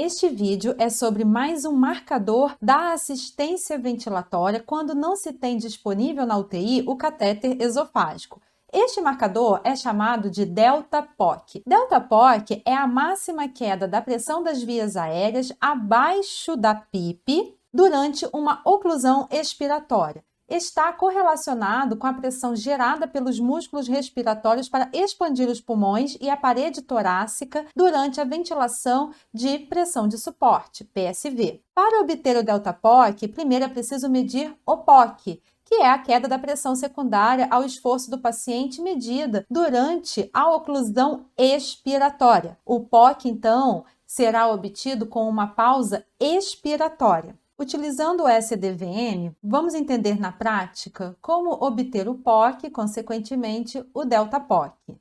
Este vídeo é sobre mais um marcador da assistência ventilatória quando não se tem disponível na UTI o catéter esofágico. Este marcador é chamado de delta-POC. Delta-POC é a máxima queda da pressão das vias aéreas abaixo da PIP durante uma oclusão expiratória. Está correlacionado com a pressão gerada pelos músculos respiratórios para expandir os pulmões e a parede torácica durante a ventilação de pressão de suporte, PSV. Para obter o delta-POC, primeiro é preciso medir o POC, que é a queda da pressão secundária ao esforço do paciente medida durante a oclusão expiratória. O POC, então, será obtido com uma pausa expiratória. Utilizando o SDVM, vamos entender na prática como obter o POC e, consequentemente, o delta-POC.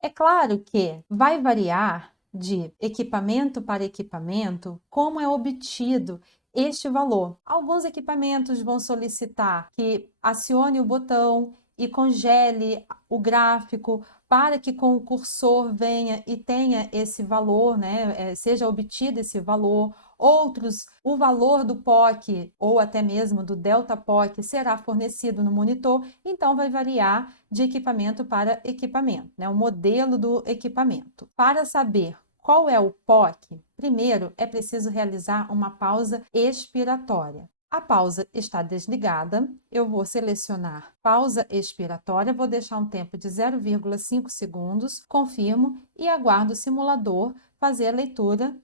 É claro que vai variar de equipamento para equipamento como é obtido este valor. Alguns equipamentos vão solicitar que acione o botão e congele o gráfico para que com o cursor venha e tenha esse valor, seja obtido esse valor. Outros, o valor do POC ou até mesmo do delta-POC será fornecido no monitor, então vai variar de equipamento para equipamento, o modelo do equipamento. Para saber qual é o POC, primeiro é preciso realizar uma pausa expiratória. A pausa está desligada, eu vou selecionar pausa expiratória, vou deixar um tempo de 0,5 segundos, confirmo e aguardo o simulador fazer a leitura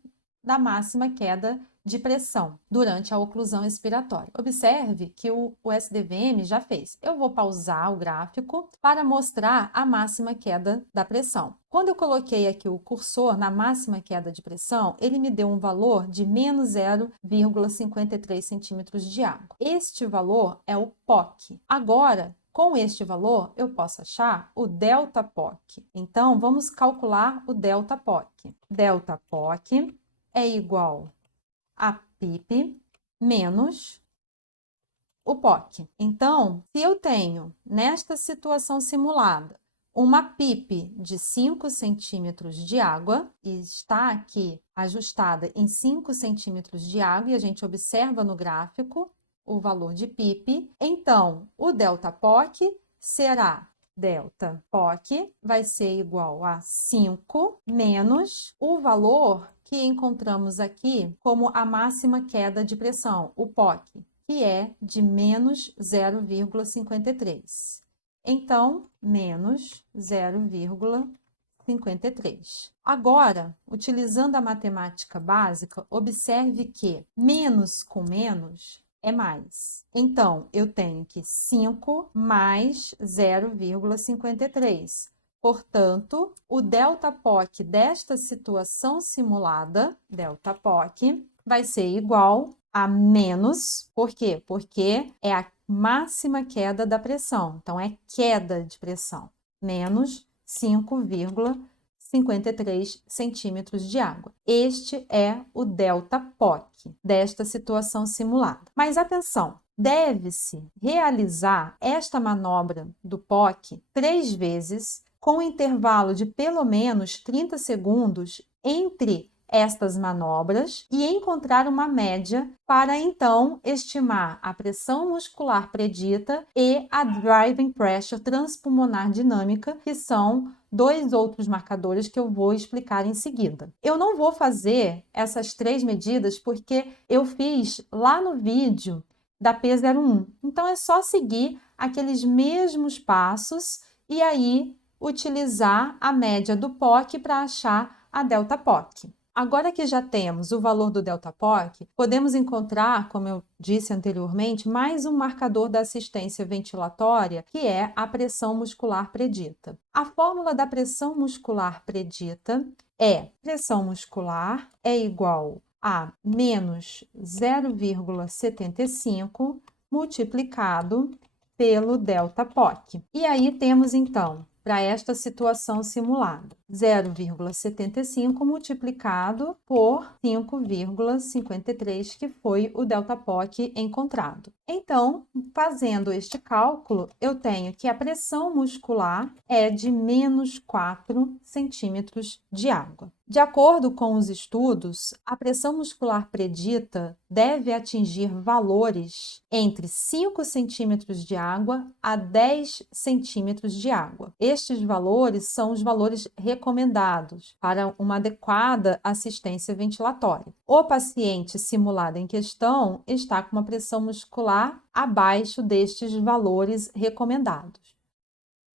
da máxima queda de pressão durante a oclusão expiratória. Observe que o SDVM já fez. Eu vou pausar o gráfico para mostrar a máxima queda da pressão. Quando eu coloquei aqui o cursor na máxima queda de pressão, ele me deu um valor de menos 0,53 centímetros de água. Este valor é o POC. Agora, com este valor, eu posso achar o delta-POC. Então, vamos calcular o delta-POC. Delta-POC é igual a PIP menos o POC. Então, se eu tenho, nesta situação simulada, uma PIP de 5 centímetros de água, e está aqui ajustada em 5 centímetros de água, e a gente observa no gráfico o valor de PIP, então, o delta-POC será delta-POC vai ser igual a 5 menos o valor que encontramos aqui como a máxima queda de pressão, o POC, que é de menos 0,53. Então, menos 0,53. Agora, utilizando a matemática básica, observe que menos com menos é mais. Então, eu tenho que 5 mais 0,53. Portanto, o delta-POC desta situação simulada, delta-POC, vai ser igual a menos, por quê? Porque é a máxima queda da pressão, então é queda de pressão, menos 5,53 centímetros de água. Este é o delta-POC desta situação simulada. Mas atenção, deve-se realizar esta manobra do POC 3 vezes, com um intervalo de pelo menos 30 segundos entre estas manobras e encontrar uma média para então estimar a pressão muscular predita e a driving pressure transpulmonar dinâmica, que são dois outros marcadores que eu vou explicar em seguida. Eu não vou fazer essas 3 medidas porque eu fiz lá no vídeo da P01. Então é só seguir aqueles mesmos passos e aí utilizar a média do POC para achar a delta-POC. Agora que já temos o valor do delta-POC, podemos encontrar, como eu disse anteriormente, mais um marcador da assistência ventilatória, que é a pressão muscular predita. A fórmula da pressão muscular predita é pressão muscular é igual a menos 0,75 multiplicado pelo delta-POC. E aí temos, então, para esta situação simulada, 0,75 multiplicado por 5,53, que foi o delta-POC encontrado. Então, fazendo este cálculo, eu tenho que a pressão muscular é de menos 4 centímetros de água. De acordo com os estudos, a pressão muscular predita deve atingir valores entre 5 centímetros de água a 10 centímetros de água. Estes valores são os valores recomendados para uma adequada assistência ventilatória. O paciente simulado em questão está com uma pressão muscular abaixo destes valores recomendados.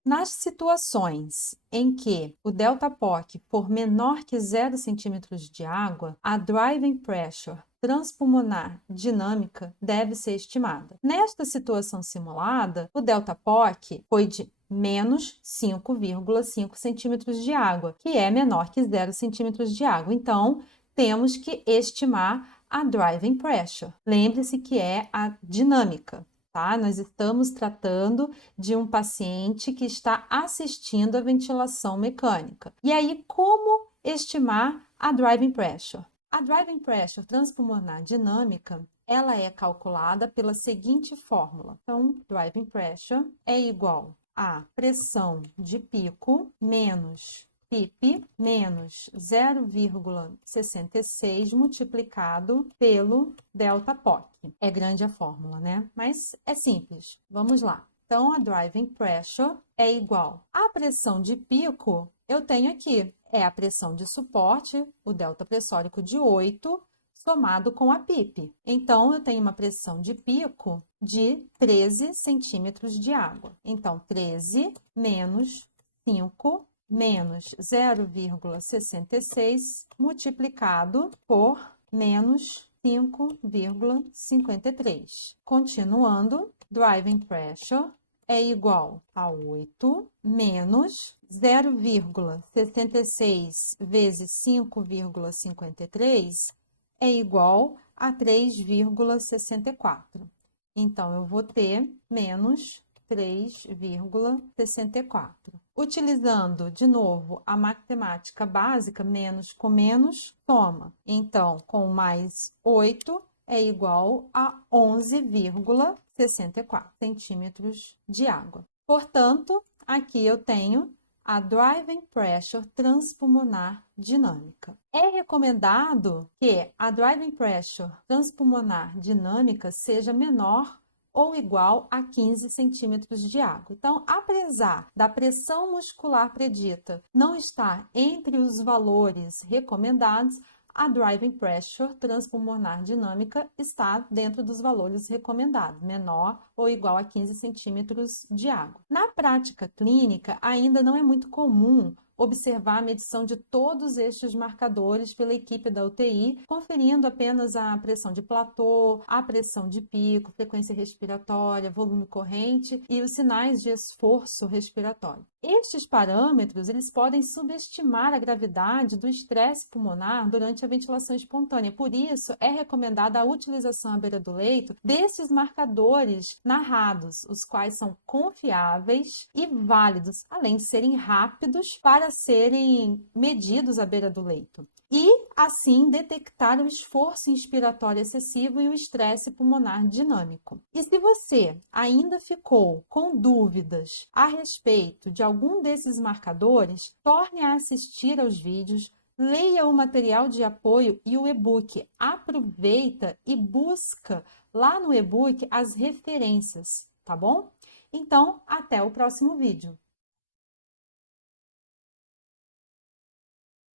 Nas situações em que o delta-POC for menor que 0 centímetros de água, a driving pressure transpulmonar dinâmica deve ser estimada. Nesta situação simulada, o delta-POC foi de menos 5,5 centímetros de água, que é menor que 0 centímetros de água. Então, temos que estimar a driving pressure. Lembre-se que é a dinâmica. Tá? Nós estamos tratando de um paciente que está assistindo à ventilação mecânica. E aí, como estimar a driving pressure? A driving pressure transpulmonar dinâmica, ela é calculada pela seguinte fórmula. Então, driving pressure é igual a pressão de pico menos PIP menos 0,66 multiplicado pelo delta-POC. É grande a fórmula, né? Mas é simples. Vamos lá. Então, a driving pressure é igual à pressão de pico, eu tenho aqui, é a pressão de suporte, o delta pressórico de 8, somado com a PIP. Então, eu tenho uma pressão de pico de 13 centímetros de água. Então, 13 menos 5 menos 0,66 multiplicado por menos 5,53. Continuando, driving pressure é igual a 8 menos 0,66 vezes 5,53 é igual a 3,64. Então, eu vou ter menos 3,64. Utilizando, de novo, a matemática básica, menos com menos, soma. Então, com mais 8 é igual a 11,64 centímetros de água. Portanto, aqui eu tenho a driving pressure transpulmonar dinâmica. É recomendado que a driving pressure transpulmonar dinâmica seja menor ou igual a 15 centímetros de água. Então, apesar da pressão muscular predita não estar entre os valores recomendados, a driving pressure transpulmonar dinâmica está dentro dos valores recomendados, menor ou igual a 15 centímetros de água. Na prática clínica, ainda não é muito comum observar a medição de todos estes marcadores pela equipe da UTI, conferindo apenas a pressão de platô, a pressão de pico, frequência respiratória, volume corrente e os sinais de esforço respiratório. Estes parâmetros, eles podem subestimar a gravidade do estresse pulmonar durante a ventilação espontânea. Por isso, é recomendada a utilização à beira do leito desses marcadores narrados, os quais são confiáveis e válidos, além de serem rápidos para serem medidos à beira do leito. E, assim, detectar o esforço inspiratório excessivo e o estresse pulmonar dinâmico. E se você ainda ficou com dúvidas a respeito de algum desses marcadores, torne a assistir aos vídeos, leia o material de apoio e o e-book. Aproveita e busca lá no e-book as referências, tá bom? Então, até o próximo vídeo.